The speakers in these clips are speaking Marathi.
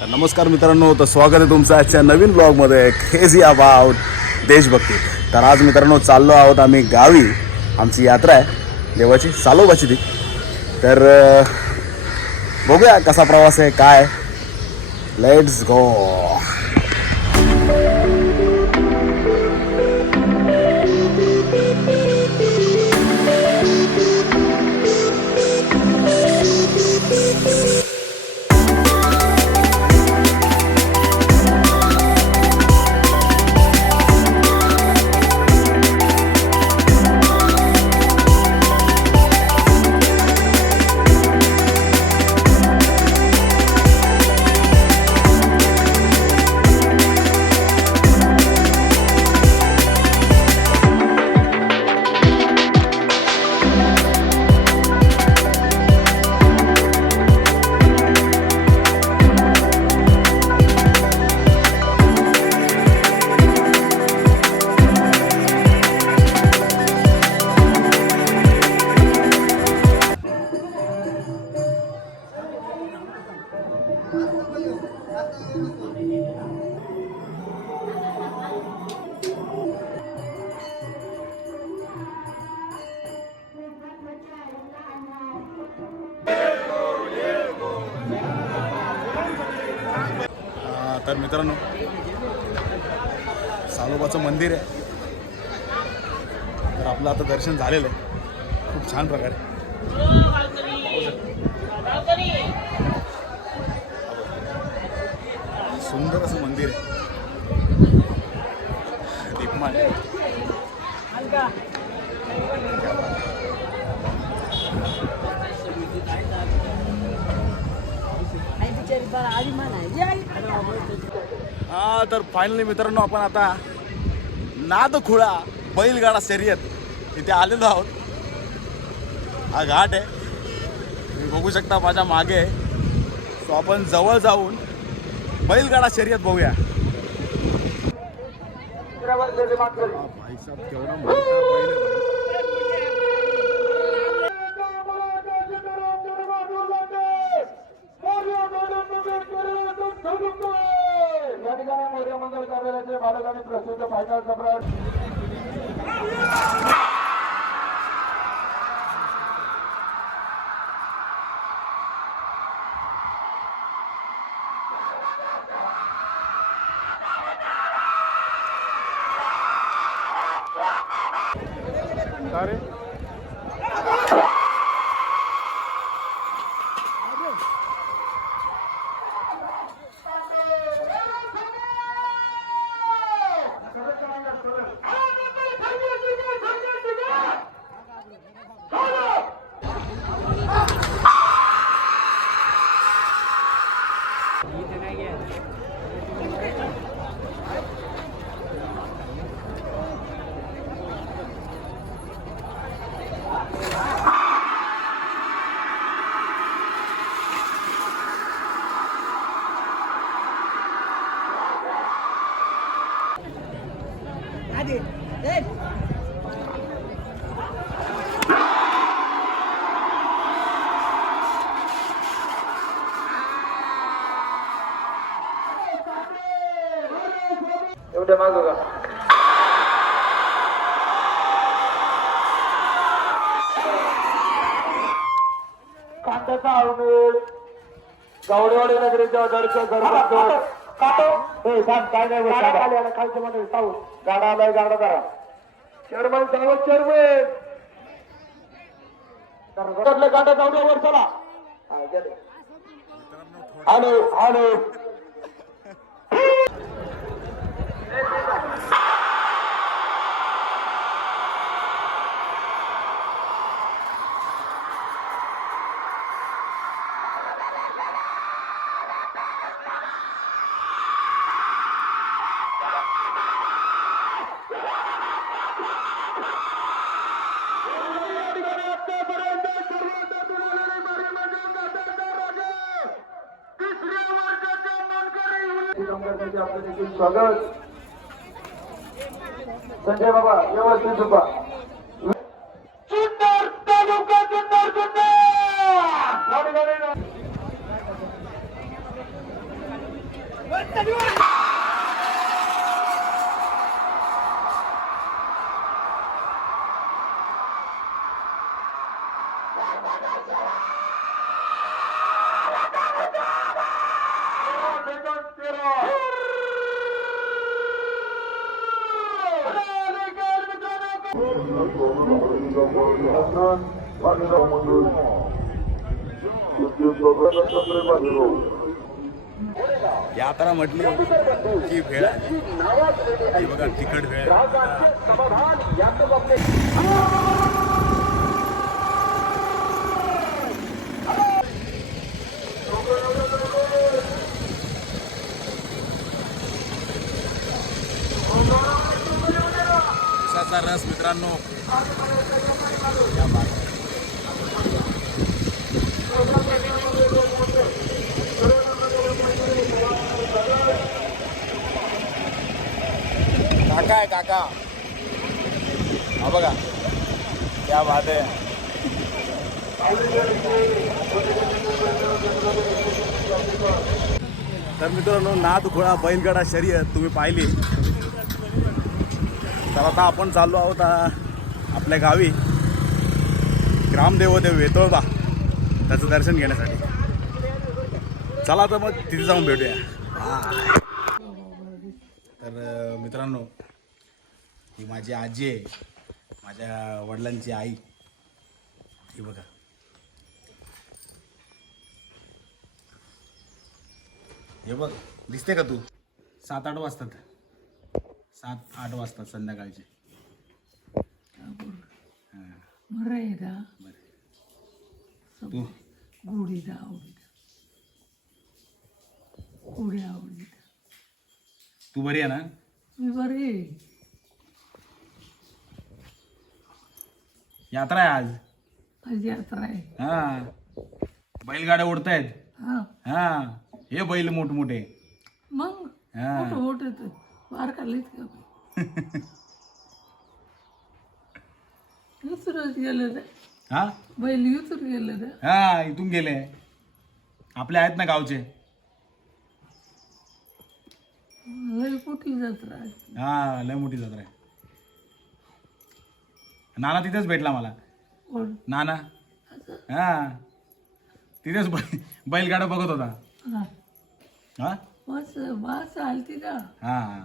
नमस्कार मित्रांनो तर स्वागत आहे तुमचं आजच्या नवीन ब्लॉगमध्ये खेझी अबाउट देशभक्ती. तर आज मित्रांनो चाललो आहोत आम्ही गावी. आमची यात्रा आहे देवाची सालोबाची ती. तर बघूया कसा प्रवास आहे काय लेट्स गो मित्रांनो सालोबाचं मंदिर आहे. तर आपलं आता दर्शन झालेलं आहे. खूप छान प्रकारे. सुंदर असं मंदिर आहे. दीपमाळ. हा तर फायनली मित्रांनो आपण आता नादखुळा बैलगाडा शर्यत इथे आलेलो आहोत. हा घाट आहे. तुम्ही बघू शकता माझ्या मागे सो आपण जवळ जाऊन बैलगाडा शर्यत बघूया. केवढा मोठा बैल आहे भाई. या ठिकाणी मोर्या मंगल मालक आणि प्रसिद्ध फायनल सम्राट. अरे आदर्श घरबंद काटो. हे सांग काय नाही गाडा खाली आला खालच्या मध्ये साऊ गाडा आलाय गाडा करा चेअरमन. सावध चेअरमन गाड्या गावड्यावर चला. हा, गेले. आलो आलो व्यवस्थित स्वागत. संजय बाबा व्यवस्थित झोपा. सुंदर तालुका सुंदर सुंदर यात्रा म्हटली की भेळ. बघा तिखट भेळ. उसाचा रस मित्रांनो. काका आहे काका. हा बघा. त्या बात आहे. तर मित्रांनो नाद घोडा बैलगडा शर्यत तुम्ही पाहिली. तर आता आपण चाललो आहोत आपल्या गावी. ग्रामदेवदेव वेतोळबा त्याचं दर्शन घेण्यासाठी. चला तर मग तिथे जाऊन भेटूया. तर मित्रांनो ही माझी आजी आहे. माझ्या वडिलांची आई. ही बघा. हे बघ दिसते का तू? सात आठ वाजतात. सात आठ वाजतात संध्याकाळचे. बरं आहे ना बरं तू आवडीला. तू बरी आहे ना? मी बरी आहे. यात्रा आहे आज? माझी यात्रा आहे. हा. बैलगाड्या उडतायत? हा. हा. हे बैल मोठमोठे. मग? हा. मोठं मोठं तर. बार काढलीच का? उतरत गेलं ना हा? बैल उतर गेलं ना हा इथून गेले. आपले आहेत ना गावचे. लय मोठी जत्रा आहे. हा लय मोठी जत्रा आहे. नाना तिथेच भेटला मला. कोण? नाना. असं? हा. तिथेच बै बैलगाडा बघत होता. हा. हा? बस बस आलती ना. हा.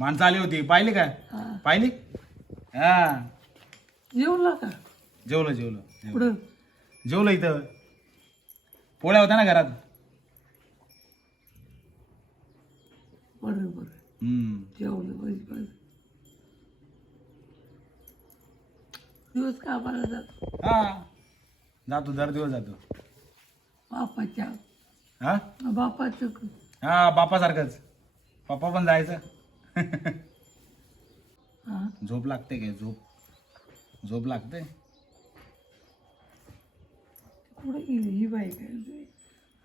माणसं आली होती. पाहिली काय पाहिली? हा. जेवला का? जेवलं जेवलं. जेवलं. पुढं जेवलं इथं. पोळ्या होत्या ना घरात. बरं बरं. हम्म. जेवलं बस दिवस कामाला जातो? हा. जातो दर दिवस जातो. बापाच्या. हा? बापाचं. हा बापासारखंच. पप्पा पण जायचं. झोप लागते काय? झोप. झोप लागते? कुठे गेली ही बाई काय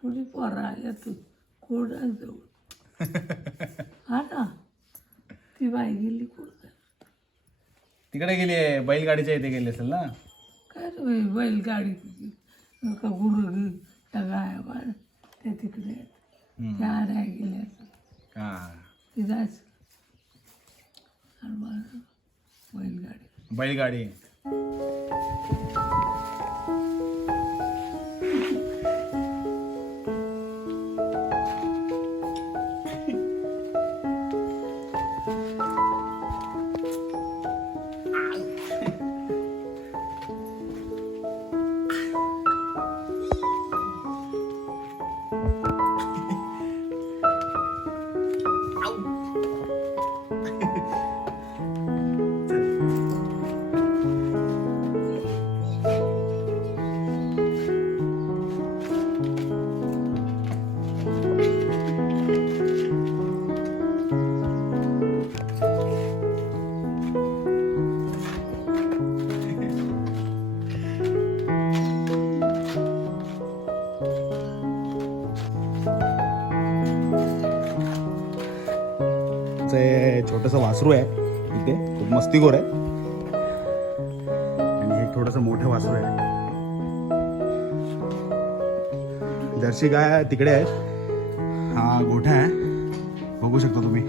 कुठे पोरा आल्या तू? कोणा जवळ हा ना? ती बाई गेली कुठं? तिकडे गेली आहे बैलगाडीच्या इथे गेली असेल ना? काय रे बैलगाडी का गुरु गाया बाळ त्या तिकडे. त्या आऱ्या गेल्या. हा. ती जायचं. आणि मला बैलगाडी. बैलगाडी. वासरू आहे. इथे खूप मस्तीखोर आहे. आणि एक थोडंसं मोठं वासरू आहे. जर्सी गाय तिकडे आहे हा गोठा आहे. बघू शकता तुम्ही.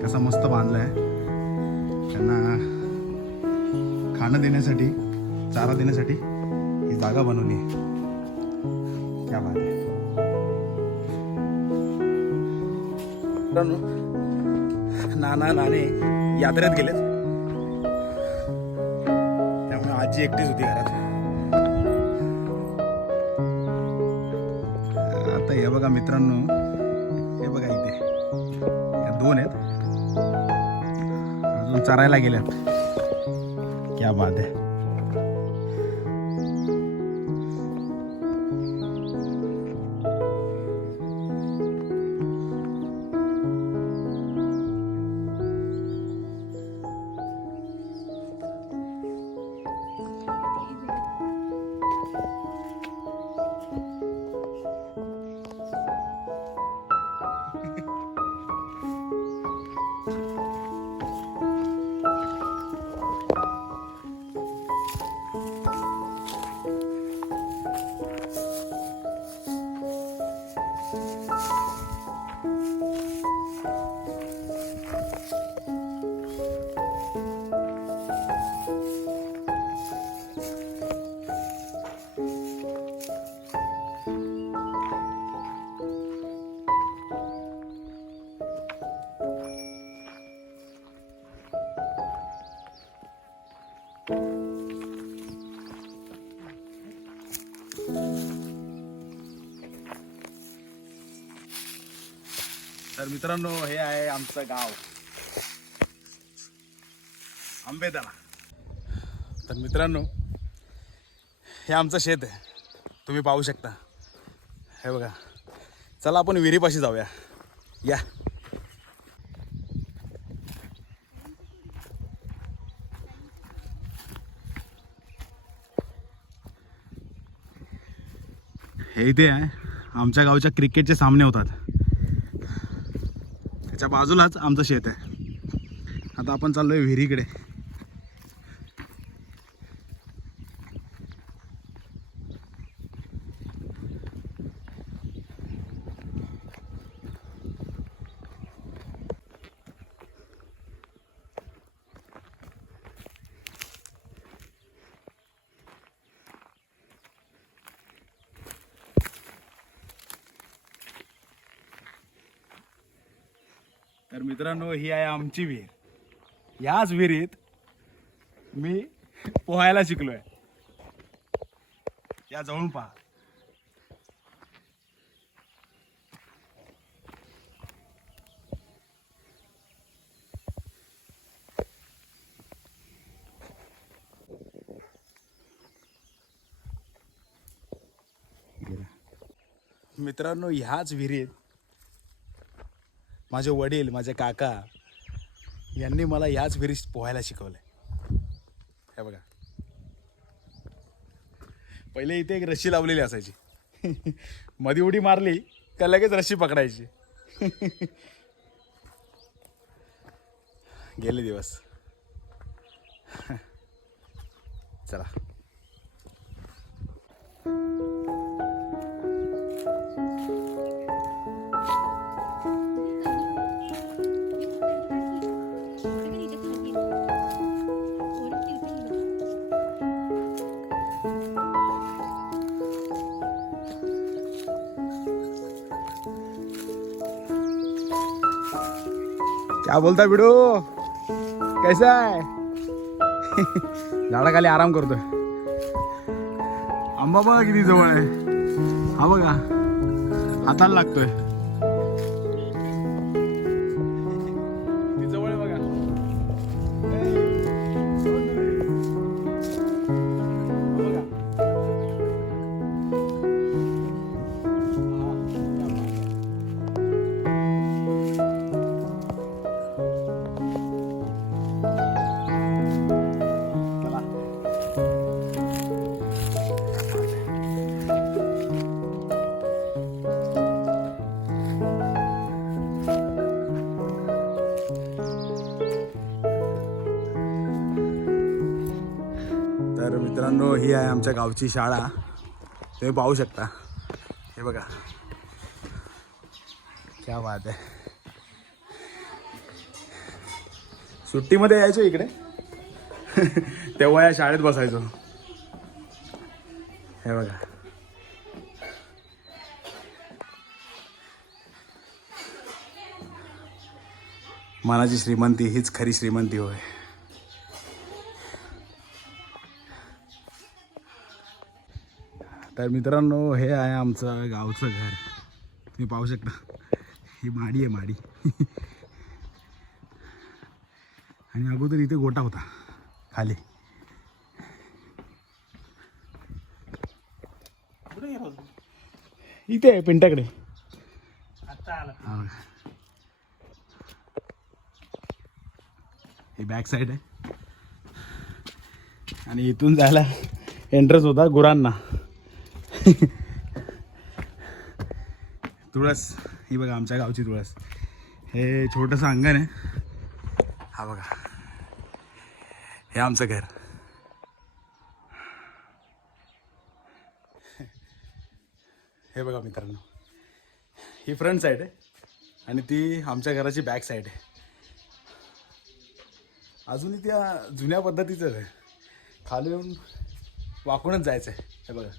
कसा मस्त बांधला आहे त्यांना खाणं देण्यासाठी चारा देण्यासाठी ही जागा बनवली आहे. क्या बात आहे. नाना नाणे यात्रेत गेलेत. त्यामुळे आजी एकटीच होती घरात. आता हे बघा मित्रांनो हे बघा इथे. या दोन आहेत. अजून चरायला गेल्यात. क्या बात आहे. तर मित्रांनो हे आहे आमचं गाव. आंबेदाना तर मित्रांनो हे आमचं शेत आहे. तुम्ही पाहू शकता. हे बघा. चला आपण विहिरीपाशी जाऊया. या. हे इथे आहे. आमच्या गावच्या क्रिकेटचे सामने होतात. त्याच्या बाजूलाच आमचं शेत आहे. आता आपण चाललोय विहिरीकडे. तर मित्रांनो ही आहे आमची विहीर. याच विहिरीत मी पोहायला शिकलोय. या जवळून पहा. मित्रांनो ह्याच विहिरीत माझे वडील माझे काका यांनी मला याच विहिरीत पोहायला शिकवलंय. हे बघा. पहिले इथे एक रशी लावलेली असायची. मध्ये उडी मारली का लगेच रशी पकडायची. गेले दिवस. चला. क्या बोलता बिडू? कैसा आहे झाडाखाली आराम करतोय. आंबा बघा किती जवळ आहे. हा बघा. हाताला लागतोय. आमच्या गावची शाळा. तुम्ही पाहू शकता. हे बघा. क्या बात आहे. सुट्टीमध्ये यायचो इकडे. तेव्हा या शाळेत बसायचो. हे बघा. मनाची श्रीमंती हीच खरी श्रीमंती होय. तर मित्रांनो हे आहे आमचं गावचं घर. तुम्ही पाहू शकता. ही माडी आहे माडी. आणि अगोदर इथे गोटा होता खाली. इथे आहे पिंटाकडे. हा. ही बॅक साईड आहे. आणि इथून जायला एंट्रन्स होता गुरांना. तुळस. ही बघा आमच्या गावची तुळस. हे छोटंसं अंगण आहे. हा बघा. हे आमचं घर. हे बघा मित्रांनो. ही फ्रंट साईड आहे आणि ती आमच्या घराची बॅक साईड आहे. अजूनही त्या जुन्या पद्धतीचं आहे. खाली येऊन वाकूनच जायचं आहे हे बघा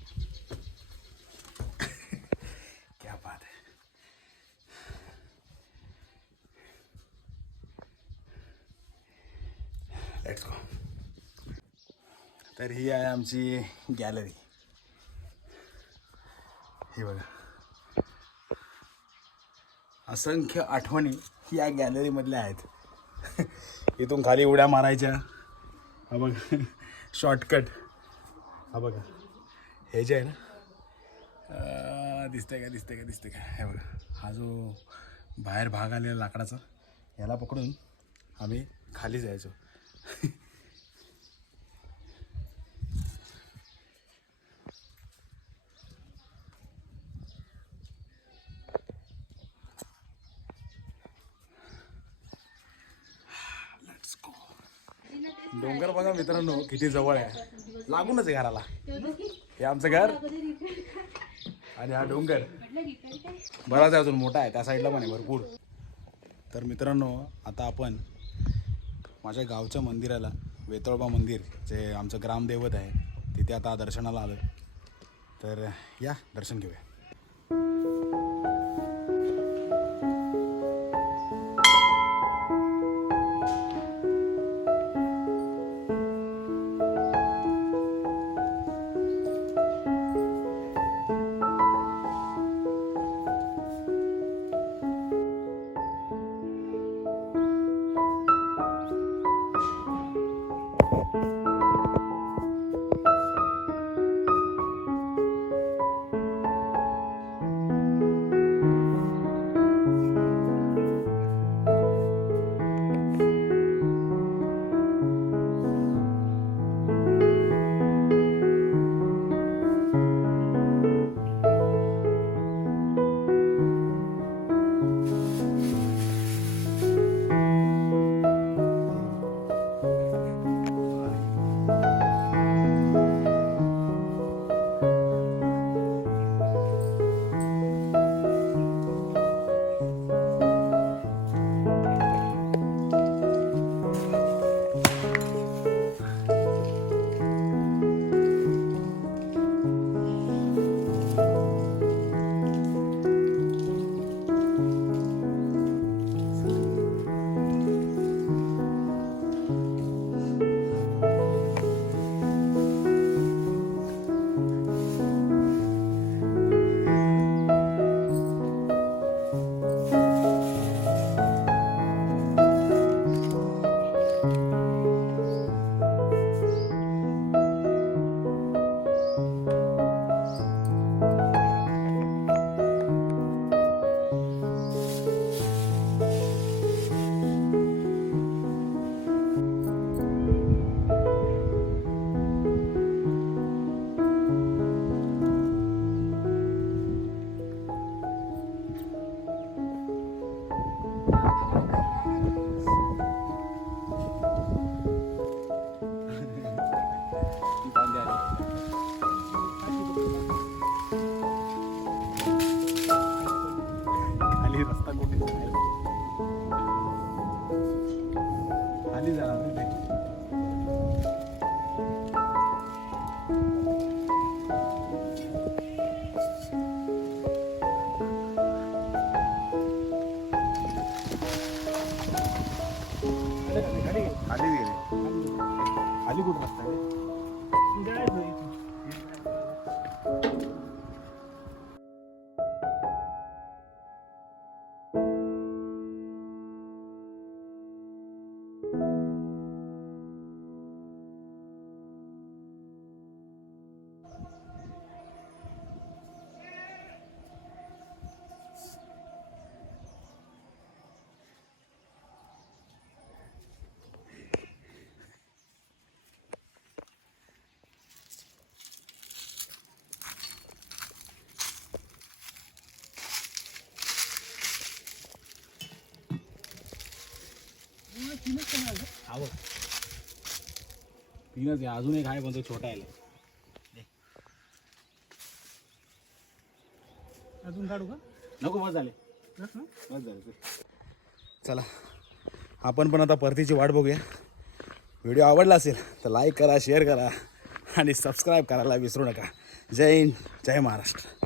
क्या बात आहे लेट्स गो तर ही आहे आमची गॅलरी. ही बघा. असंख्य आठवणी या गॅलरीमधल्या आहेत. इथून खाली उड्या मारायच्या. हा बघा. शॉर्टकट हा बघा. हे जे आहे ना दिसतंय का दिसतंय का दिसतंय का? हे बघा. हा जो बाहेर भाग आलेला लाकडाचा याला पकडून आम्ही खाली जायचो. डोंगर बघा मित्रांनो किती जवळ आहे. लागूनच आहे घराला. हे आमचं घर आणि हा डोंगर. बराच आहे अजून मोठा आहे त्या साईडला पण आहे भरपूर. तर मित्रांनो आता आपण माझ्या गावच्या मंदिराला वेतळबा मंदिर जे आमचं ग्रामदैवत आहे तिथे आता दर्शनाला आलं तर या दर्शन घेऊया. खाली जा आवड तीनच आहे अजून एक आहे पण तो छोटा आहे. अजून काढू का? नको बस झाले. बस झाले चला आपण पण आता परतीची वाट बघूया. व्हिडिओ आवडला असेल तर लाईक करा शेअर करा आणि सबस्क्राईब करायला विसरू नका. जय हिंद जय महाराष्ट्र.